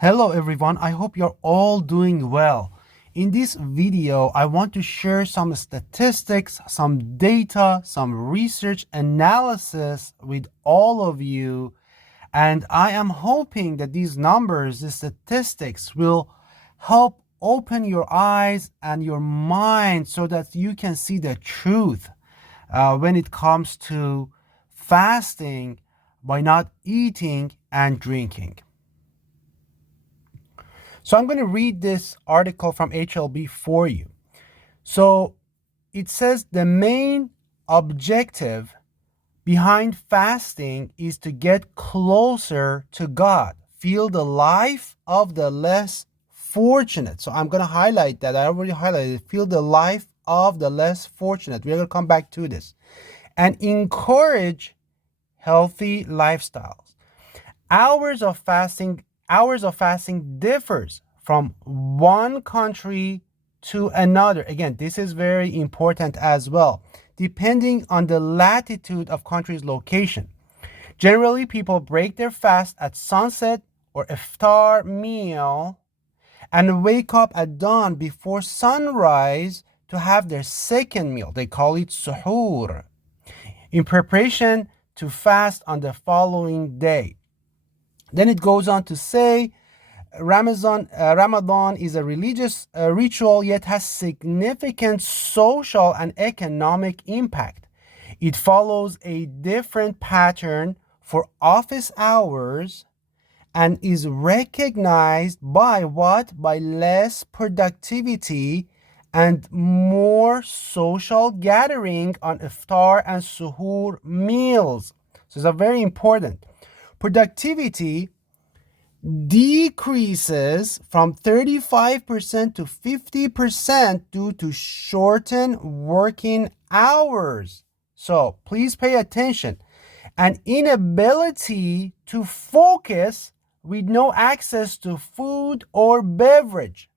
Hello everyone, I hope you're all doing well. In this video, I want to share some statistics, some data, some research analysis with all of you. And I am hoping that these numbers, the statistics will help open your eyes and your mind so that you can see the truth when it comes to fasting by not eating and drinking. So I'm going to read this article from HLB for you. So it says the main objective behind fasting is to get closer to God, feel the life of the less fortunate. So I'm going to highlight that. I already highlighted, feel the life of the less fortunate. We're going to come back to this. And encourage healthy lifestyles. Hours of fasting differs from one country to another. Again, this is very important as well, depending on the latitude of country's location. Generally, people break their fast at sunset or iftar meal and wake up at dawn before sunrise to have their second meal. They call it suhoor, in preparation to fast on the following day. Then it goes on to say Ramadan is a religious ritual, yet has significant social and economic impact. It follows a different pattern for office hours and is recognized by what? By less productivity and more social gathering on iftar and suhoor meals. So it's very important. Productivity decreases from 35% to 50% due to shortened working hours. So please pay attention. An inability to focus with no access to food or beverage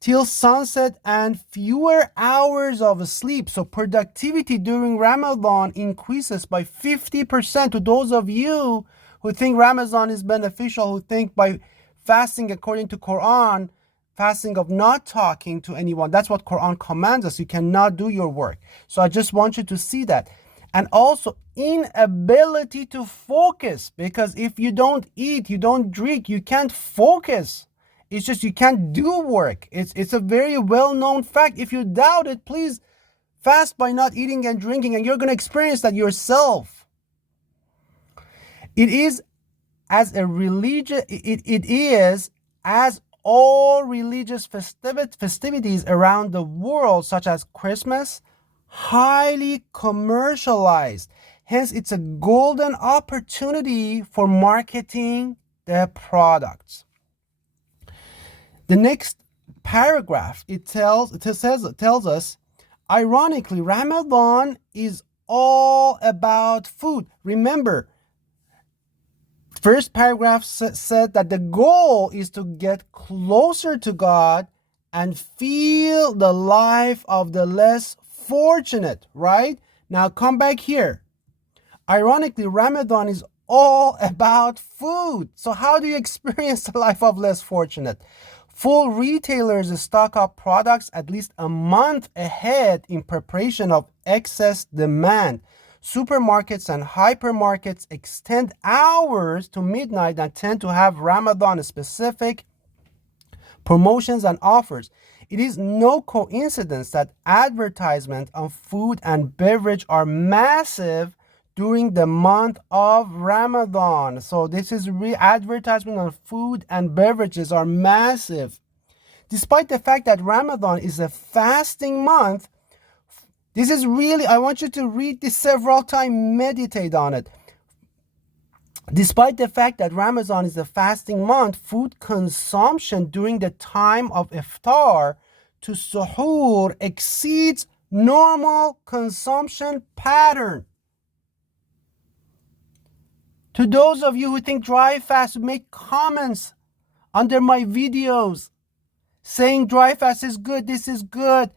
till sunset and fewer hours of sleep. So productivity during Ramadan increases by 50%. To those of you who think Ramadan is beneficial, who think by fasting according to Quran, fasting of not talking to anyone, that's what Quran commands us. You cannot do your work. So I just want you to see that. And also inability to focus, because if you don't eat, you don't drink, you can't focus. It's just you can't do work. It's a very well-known fact. If you doubt it, please fast by not eating and drinking, and you're going to experience that yourself. It is as all religious festivities around the world, such as Christmas, highly commercialized. Hence, it's a golden opportunity for marketing their products. The next paragraph, it tells us, ironically, Ramadan is all about food. Remember, first paragraph said that the goal is to get closer to God and feel the life of the less fortunate, right? Now come back here. Ironically, Ramadan is all about food. So how do you experience the life of less fortunate? Full retailers stock up products at least a month ahead in preparation of excess demand. Supermarkets and hypermarkets extend hours to midnight and tend to have Ramadan-specific promotions and offers. It is no coincidence that advertisements on food and beverage are massive during the month of Ramadan. So this is advertisement on food and beverages are massive. Despite the fact that Ramadan is a fasting month, this is really, I want you to read this several times, meditate on it. Despite the fact that Ramadan is a fasting month, food consumption during the time of iftar to suhoor exceeds normal consumption pattern. To those of you who think dry fast, make comments under my videos saying dry fast is good, this is good.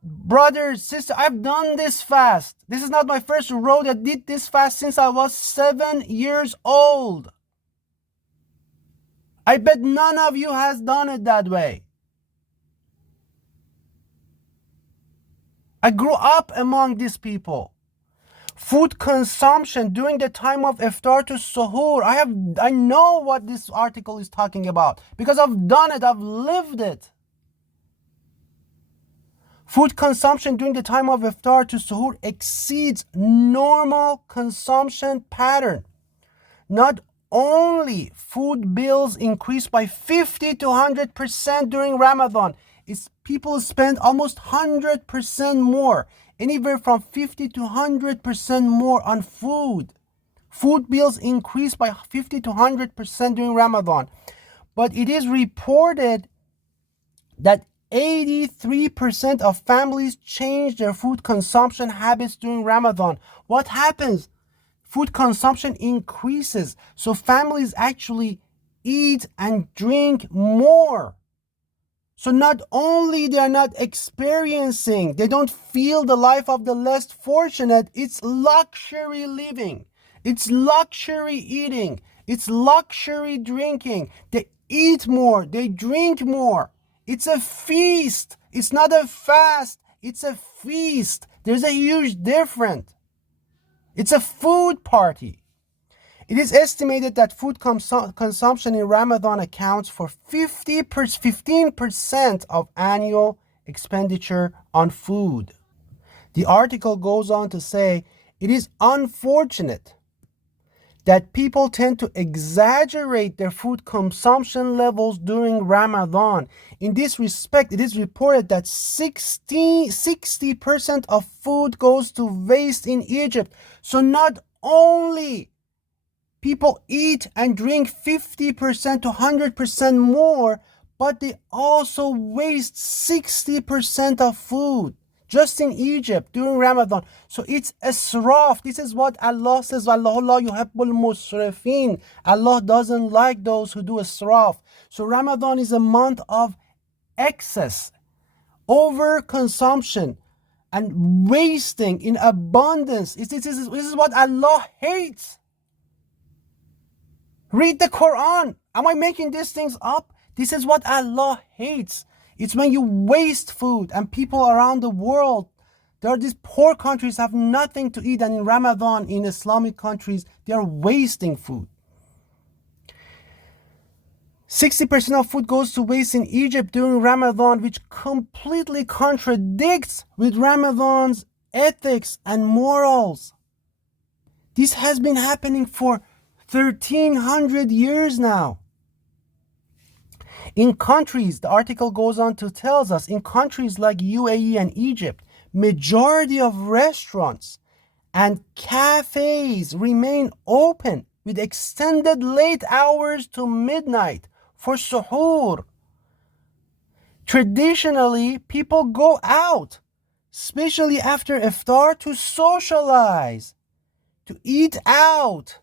Brothers, sisters, I've done this fast. This is not my first rodeo. I did this fast since I was 7 years old. I bet none of you has done it that way. I grew up among these people. Food consumption during the time of iftar to suhoor. I know what this article is talking about because I've done it, I've lived it. Food consumption during the time of iftar to suhoor exceeds normal consumption pattern. Not only food bills increase by 50 to 100% during Ramadan, people spend almost 100% more, anywhere from 50 to 100% more on food. Food bills increase by 50 to 100% during Ramadan. But it is reported that 83% of families change their food consumption habits during Ramadan. What happens? Food consumption increases, so families actually eat and drink more. So not only they are not experiencing, they don't feel the life of the less fortunate, it's luxury living, it's luxury eating, it's luxury drinking. They eat more, they drink more. It's a feast. It's not a fast, it's a feast. There's a huge difference. It's a food party. It is estimated that food consumption in Ramadan accounts for 15% of annual expenditure on food. The article goes on to say, it is unfortunate that people tend to exaggerate their food consumption levels during Ramadan. In this respect, it is reported that 60% of food goes to waste in Egypt. So not only people eat and drink 50% to 100% more, but they also waste 60% of food just in Egypt during Ramadan. So it's israf. This is what Allah says, Wallahu la yuhibbul musrifin. Allah doesn't like those who do israf. So Ramadan is a month of excess, overconsumption, and wasting in abundance. This is what Allah hates. Read the Quran. Am I making these things up? This is what Allah hates. It's when you waste food, and people around the world, there are these poor countries have nothing to eat, and in Ramadan, in Islamic countries, they are wasting food. 60% of food goes to waste in Egypt during Ramadan, which completely contradicts with Ramadan's ethics and morals. This has been happening for 1,300 years now. In countries, the article goes on to tell us, in countries like UAE and Egypt, majority of restaurants and cafes remain open with extended late hours to midnight for suhoor. Traditionally, people go out, especially after iftar, to socialize, to eat out,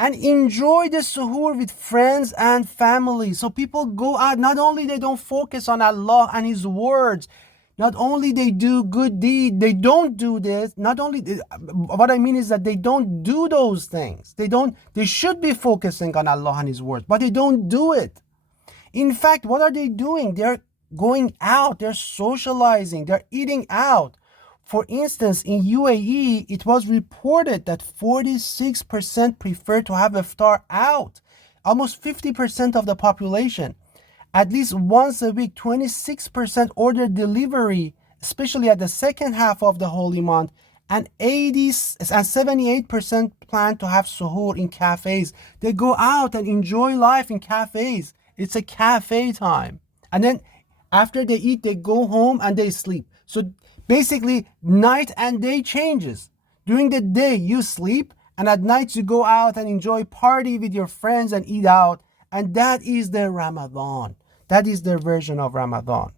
and enjoy the suhoor with friends and family. So people go out. Not only they don't focus on Allah and His words, not only they do good deed, they don't do this. Not only, what I mean is that they don't do those things. They should be focusing on Allah and His words, but they don't do it. In fact, what are they doing? They're going out, they're socializing, they're eating out. For instance, in UAE, it was reported that 46% prefer to have iftar out. Almost 50% of the population. At least once a week, 26% order delivery, especially at the second half of the holy month, and 78% plan to have suhoor in cafes. They go out and enjoy life in cafes. It's a cafe time. And then after they eat, they go home and they sleep. So basically, night and day changes. During the day, you sleep, and at night, you go out and enjoy party with your friends and eat out. And that is their Ramadan. That is their version of Ramadan.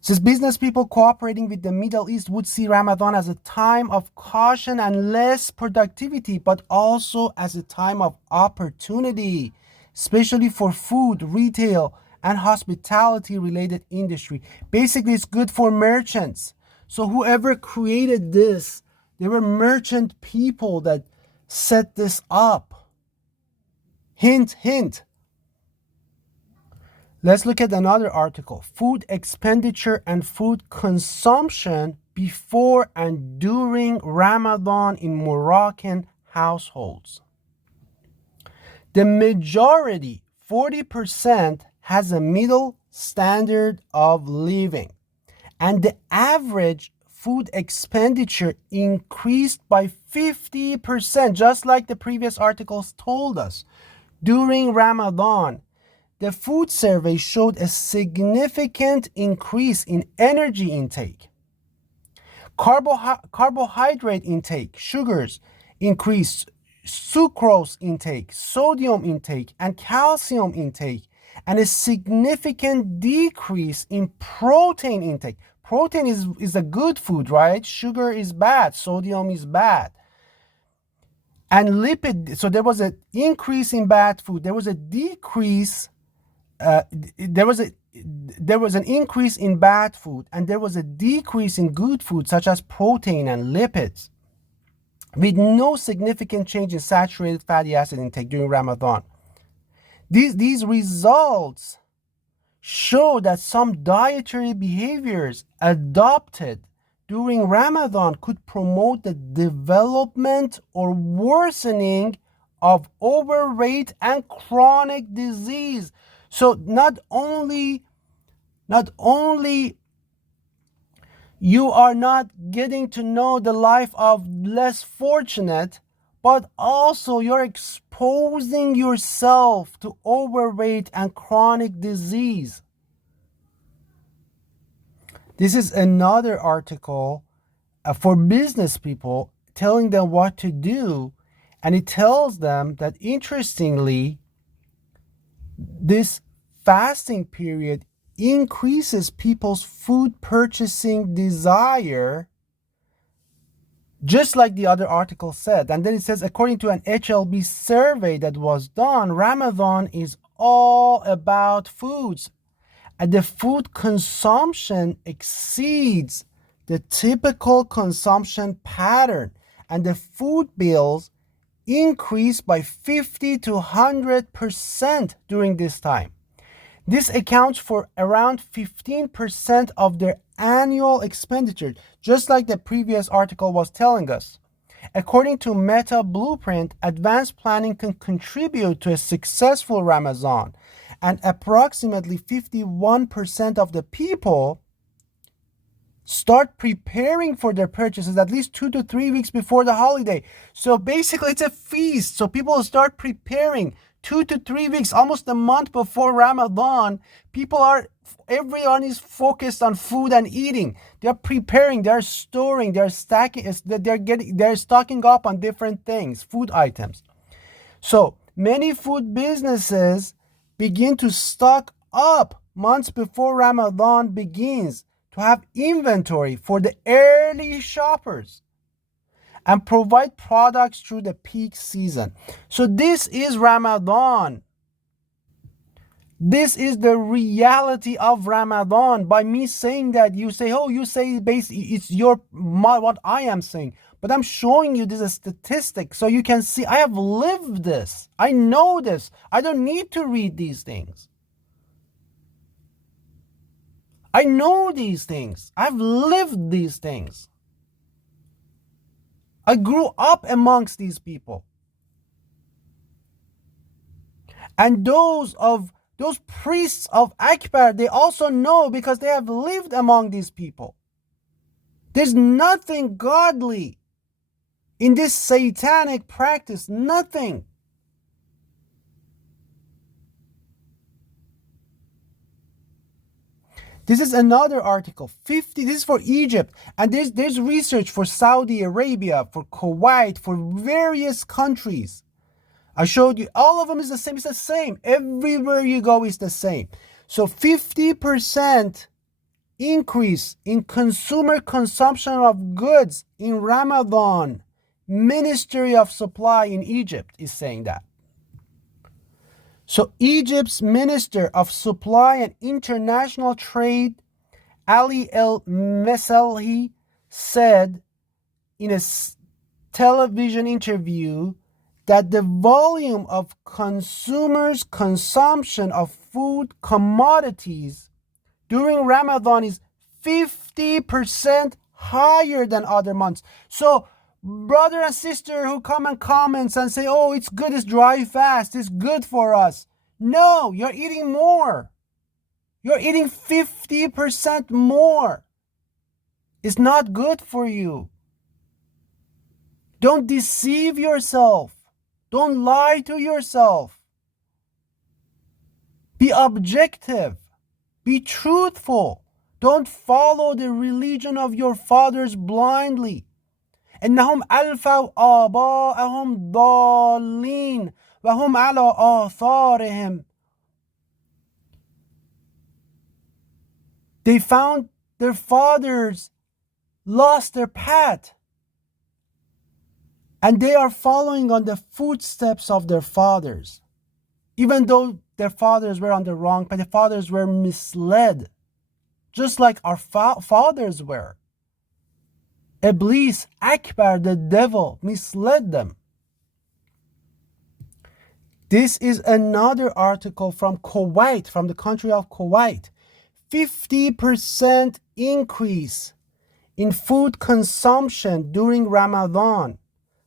Since business people cooperating with the Middle East would see Ramadan as a time of caution and less productivity, but also as a time of opportunity, especially for food, retail, and hospitality related industry. Basically, it's good for merchants. So whoever created this, they were merchant people that set this up. Hint, hint. Let's look at another article. Food expenditure and food consumption before and during Ramadan in Moroccan households. The majority, 40%, has a middle standard of living, and the average food expenditure increased by 50%, just like the previous articles told us. During Ramadan, the food survey showed a significant increase in energy intake, carbohydrate intake, sugars increased, sucrose intake, sodium intake, and calcium intake, and a significant decrease in protein intake. Protein is a good food, right? Sugar is bad, sodium is bad. And lipid, so there was an increase in bad food. There was a decrease, there was an increase in bad food, and there was a decrease in good food, such as protein and lipids, with no significant change in saturated fatty acid intake during Ramadan. These results show that some dietary behaviors adopted during Ramadan could promote the development or worsening of overweight and chronic disease. So not only you are not getting to know the life of less fortunate, but also you're exposing yourself to overweight and chronic disease. This is another article for business people, telling them what to do, and it tells them that, interestingly, this fasting period increases people's food purchasing desire, just like the other article said. And then it says, according to an HLB survey that was done, Ramadan is all about foods, and the food consumption exceeds the typical consumption pattern, and the food bills increase by 50 to 100% during this time. This accounts for around 15% of their annual expenditure, just like the previous article was telling us. According to Meta Blueprint, advanced planning can contribute to a successful Ramadan, and approximately 51% of the people start preparing for their purchases at least 2 to 3 weeks before the holiday. So basically it's a feast. So people start preparing 2 to 3 weeks, almost a month before Ramadan. Everyone is focused on food and eating. They're preparing, they're storing, they're stocking up on different things, food items. So many food businesses begin to stock up months before Ramadan begins to have inventory for the early shoppers and provide products through the peak season. So this is Ramadan. This is the reality of Ramadan. By me saying that, you say, oh, you say it's what I am saying. But I'm showing you this as statistic so you can see I have lived this. I know this. I don't need to read these things. I know these things. I've lived these things. I grew up amongst these people. And those priests of Akbar, they also know because they have lived among these people. There's nothing godly in this satanic practice, nothing. This is another article, 50, this is for Egypt, and there's research for Saudi Arabia, for Kuwait, for various countries. I showed you, all of them is the same, it's the same. Everywhere you go is the same. So 50% increase in consumer consumption of goods in Ramadan. Ministry of Supply in Egypt is saying that. So Egypt's Minister of Supply and International Trade, Ali El Meselhi, said in a television interview that the volume of consumers' consumption of food commodities during Ramadan is 50% higher than other months. So, brother and sister who come and comments and say, oh, it's good, it's dry fast, it's good for us. No, you're eating more. You're eating 50% more. It's not good for you. Don't deceive yourself. Don't lie to yourself. Be objective. Be truthful. Don't follow the religion of your fathers blindly. إنهم ألفوا آباءهم ضالين وهم على آثارهم. They found their fathers lost their path, and they are following on the footsteps of their fathers. Even though their fathers were on the wrong path, the fathers were misled, just like our fathers were. Iblis, Akbar, the devil, misled them. This is another article from Kuwait, from the country of Kuwait. 50% increase in food consumption during Ramadan.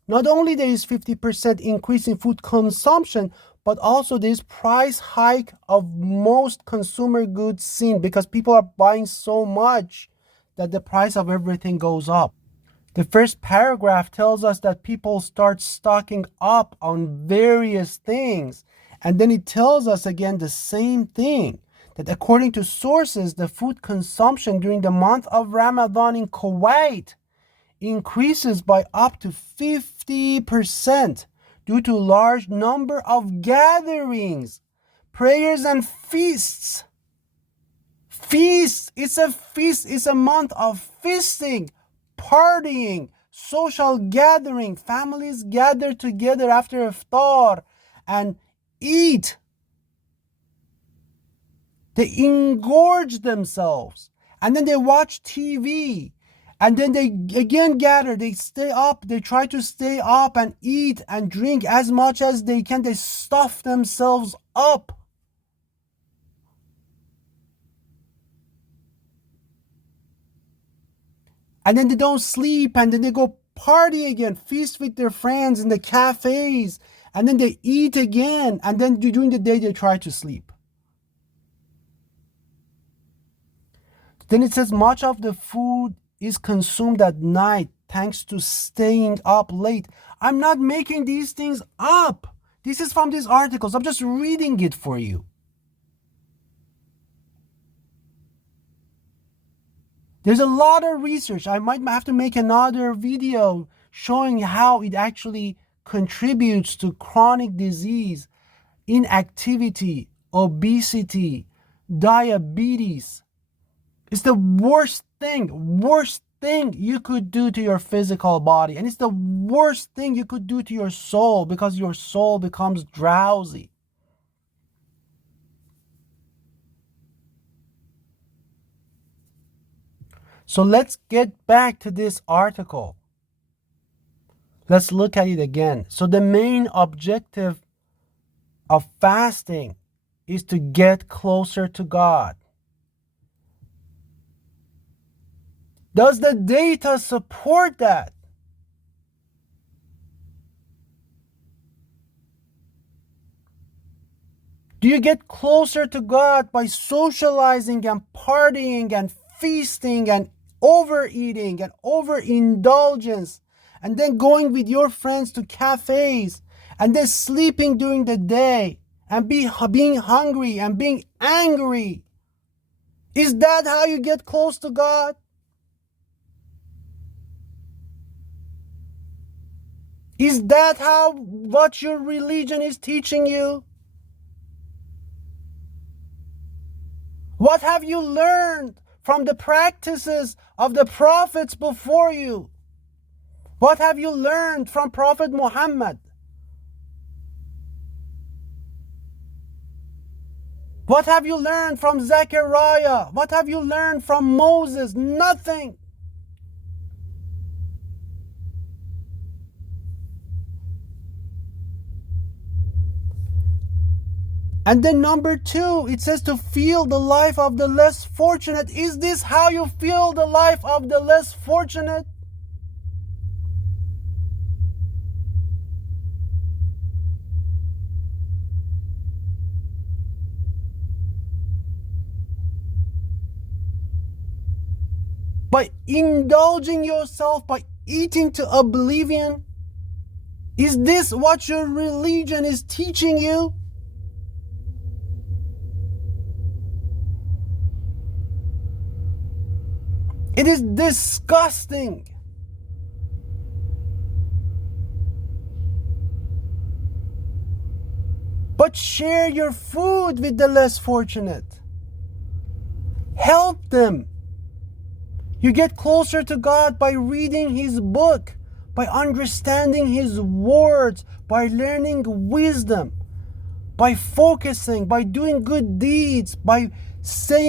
Not only there is 50% increase in food consumption, but also there is price hike of most consumer goods seen, because people are buying so much that the price of everything goes up. The first paragraph tells us that people start stocking up on various things. And then it tells us again the same thing, that according to sources, the food consumption during the month of Ramadan in Kuwait increases by up to 50% due to large number of gatherings, prayers, and feasts. Feast, it's a feast, it's a month of feasting, partying, social gathering. Families gather together after iftar and eat. They engorge themselves, and then they watch TV, and then they again gather, they stay up, they try to stay up and eat and drink as much as they can. They stuff themselves up. And then they don't sleep, and then they go party again, feast with their friends in the cafes, and then they eat again, and then during the day they try to sleep. Then it says much of the food is consumed at night thanks to staying up late. I'm not making these things up. This is from these articles. I'm just reading it for you. There's a lot of research. I might have to make another video showing how it actually contributes to chronic disease, inactivity, obesity, diabetes. It's the worst thing you could do to your physical body. And it's the worst thing you could do to your soul, because your soul becomes drowsy. So let's get back to this article. Let's look at it again. So the main objective of fasting is to get closer to God. Does the data support that? Do you get closer to God by socializing and partying and feasting and overeating and overindulgence, and then going with your friends to cafes, and then sleeping during the day, and being hungry and being angry? Is that how you get close to God? Is that what your religion is teaching you? What have you learned from the practices of the prophets before you? What have you learned from Prophet Muhammad? What have you learned from Zechariah? What have you learned from Moses? Nothing. And then number 2, it says to feel the life of the less fortunate. Is this how you feel the life of the less fortunate? By indulging yourself, by eating to oblivion? Is this what your religion is teaching you? It is disgusting. But share your food with the less fortunate. Help them. You get closer to God by reading His book, by understanding His words, by learning wisdom, by focusing, by doing good deeds, by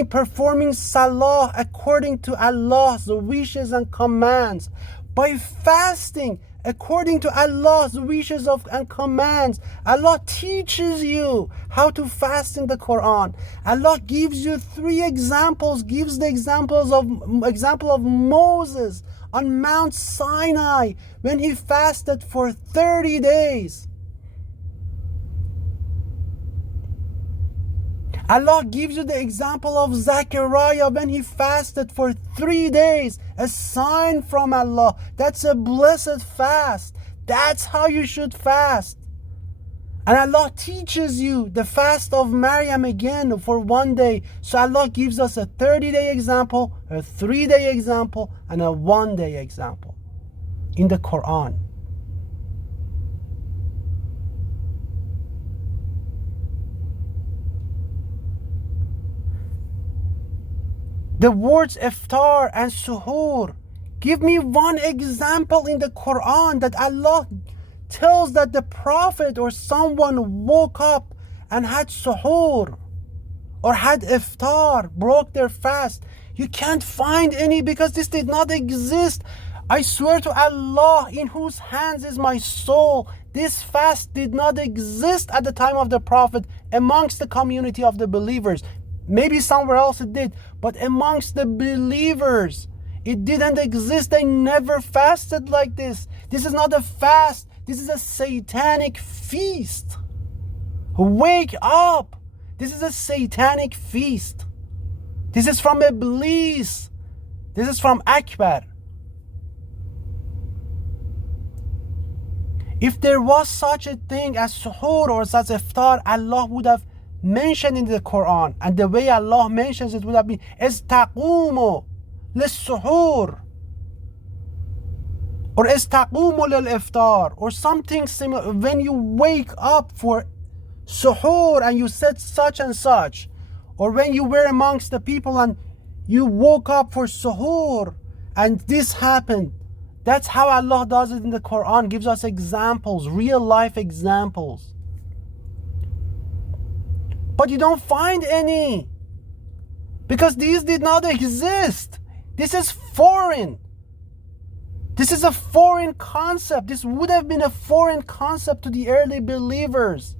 performing salah according to Allah's wishes and commands, by fasting according to Allah's wishes and commands. Allah teaches you how to fast in the Quran. Allah gives you 3 examples, gives the example of Moses on Mount Sinai when he fasted for 30 days. Allah gives you the example of Zechariah when he fasted for 3 days, a sign from Allah. That's a blessed fast. That's how you should fast. And Allah teaches you the fast of Maryam again for 1 day. So Allah gives us a 30-day example, a 3-day example, and a 1-day example in the Quran. The words iftar and suhoor. Give me one example in the Quran that Allah tells that the Prophet or someone woke up and had suhoor or had iftar, broke their fast. You can't find any because this did not exist. I swear to Allah, in whose hands is my soul, this fast did not exist at the time of the Prophet amongst the community of the believers. Maybe somewhere else it did, but amongst the believers, it didn't exist. They never fasted like this. This is not a fast. This is a satanic feast. Wake up. This is a satanic feast. This is from Iblis. This is from Akbar. If there was such a thing as suhoor or such iftar, Allah would have mentioned in the Quran, and the way Allah mentions it would have been istaqumu lis-suhoor or istaqumu lil-iftar or something similar. When you wake up for suhoor and you said such and such, or when you were amongst the people and you woke up for suhoor and this happened. That's how Allah does it in the Quran, gives us examples, real life examples. But you don't find any, because these did not exist. This is foreign. This is a foreign concept. This would have been a foreign concept to the early believers.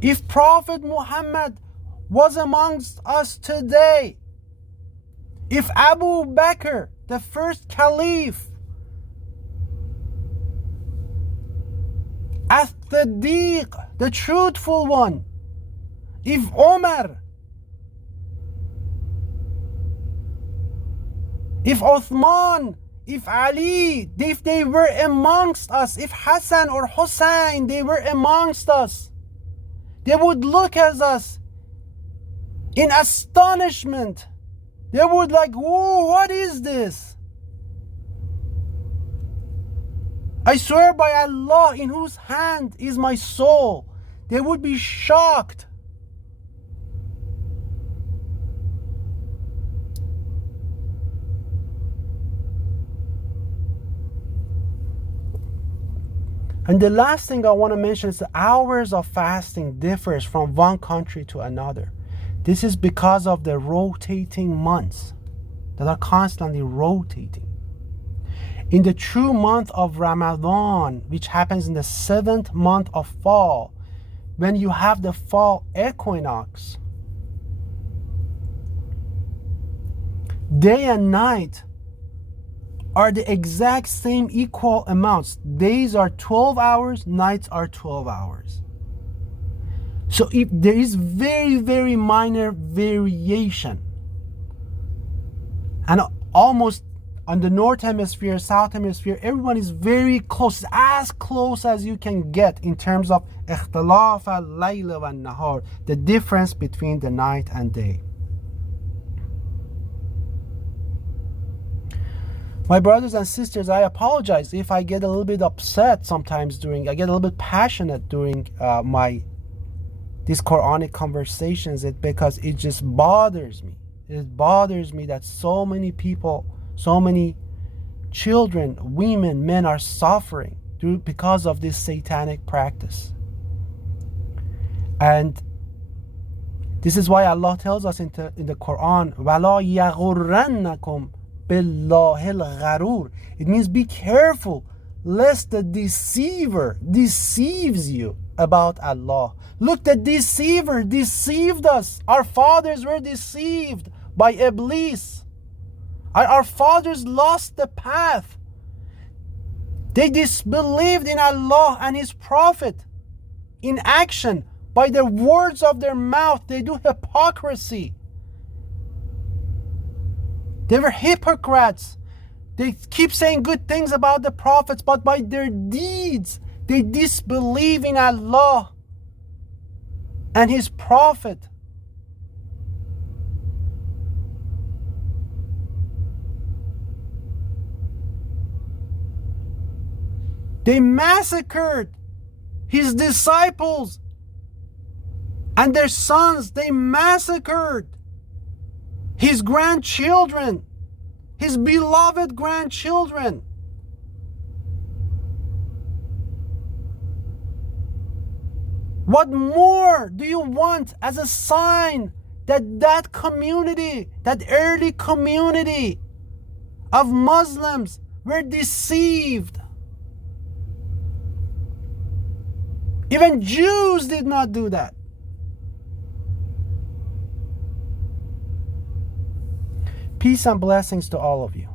If Prophet Muhammad was amongst us today, if Abu Bakr, the first caliph, As-Siddiq, the truthful one, if Omar, if Uthman, if Ali, if they were amongst us, if Hassan or Hussein, they were amongst us, they would look at us in astonishment. They would like, whoa, what is this? I swear by Allah, in whose hand is my soul, they would be shocked. And the last thing I want to mention is the hours of fasting differs from one country to another. This is because of the rotating months that are constantly rotating. In the true month of Ramadan, which happens in the 7th month of fall, when you have the fall equinox, day and night are the exact same equal amounts. Days are 12 hours, nights are 12 hours. So if there is very, very minor variation, and almost on the north hemisphere, south hemisphere, everyone is very close, as close as you can get in terms of اختلاف الليل والنهار, the difference between the night and day. My brothers and sisters, I apologize if I get a little bit upset sometimes I get a little bit passionate during these Quranic conversations, because it just bothers me. It bothers me that so many people, so many children, women, men are suffering because of this satanic practice. And this is why Allah tells us in the Quran, وَلَا يَغُرَّنَّكُمْ بِاللَّهِ الْغَرُورِ. It means be careful lest the deceiver deceives you about Allah. Look, the deceiver deceived us. Our fathers were deceived by Iblis. Our fathers lost the path. They disbelieved in Allah and His Prophet in action. By the words of their mouth, they do hypocrisy. They were hypocrites. They keep saying good things about the prophets, but by their deeds, they disbelieve in Allah and His Prophet. They massacred His disciples and their sons. They massacred His grandchildren, His beloved grandchildren. What more do you want as a sign that community, that early community of Muslims were deceived? Even Jews did not do that. Peace and blessings to all of you.